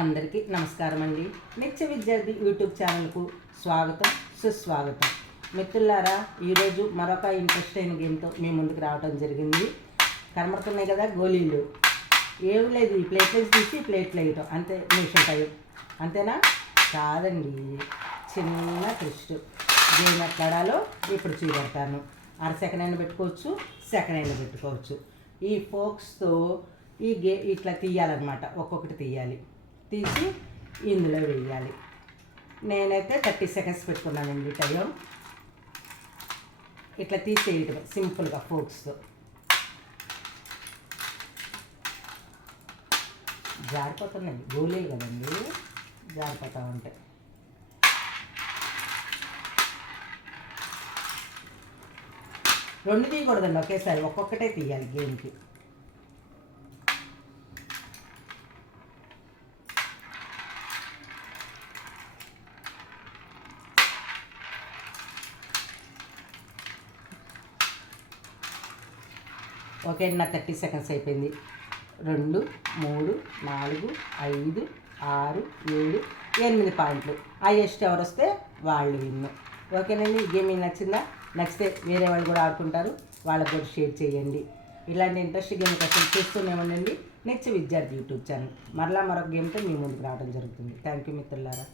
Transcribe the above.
అందరికీ నమస్కారం అండి. నిత్య విద్యార్థి యూట్యూబ్ ఛానల్కు స్వాగతం, సుస్వాగతం. మిత్రులారా, ఈరోజు మరొక ఇంట్రెస్ట్ అయిన గేమ్తో మీ ముందుకు రావడం జరిగింది. కనబడుతున్నాయి కదా గోళీలు. ఏమి లేదు, ఈ ప్లేట్లెస్ తీసి ప్లేట్లు వేయటం అంతే. మిషన్ టైం అంతేనా? కాదండి, చిన్న ట్విస్ట్. గేమ్ ఎట్లా ఆడాలో ఇప్పుడు చూపెడతాను. సెకండ్ హ్యాండ్ పెట్టుకోవచ్చు, సెకండ్ హ్యాండ్ పెట్టుకోవచ్చు. ఈ ఫోక్స్తో ఇట్లా తీయాలన్నమాట. ఒక్కొక్కటి తీయాలి, తీసి ఇందులో వేయాలి. నేనైతే 30 సెకండ్స్ పెట్టుకున్నానండి టైం. ఇట్లా తీసేయటం సింపుల్గా ఫోక్స్తో. జారిపోతున్నాయి, గోళీలు కదండి, జారిపోతూ ఉంటాయి. రెండు తీయకూడదండి ఒకేసారి, ఒక్కొక్కటే తీయాలి గేమ్కి. ఓకే, నా 30 సెకండ్స్ అయిపోయింది. 2, 3, 4, 5, 6, 7, 8 పాయింట్లు. హైయెస్ట్ ఎవరు వస్తే వాళ్ళు విన్ను. ఓకేనండి. ఈ గేమ్ మీకు నచ్చిందా? నచ్చితే వేరే వాళ్ళు కూడా ఆడుకుంటారు, వాళ్ళకు కూడా షేర్ చేయండి. ఇలాంటి ఇంట్రెస్ట్ గేమ్ కోసం చూస్తూనే ఉండండి నిత్య విద్యార్థి యూట్యూబ్ ఛానల్. మరలా మరొక గేమ్తో మీ ముందుకు రావడం జరుగుతుంది. థ్యాంక్ యూ మిత్రులారా.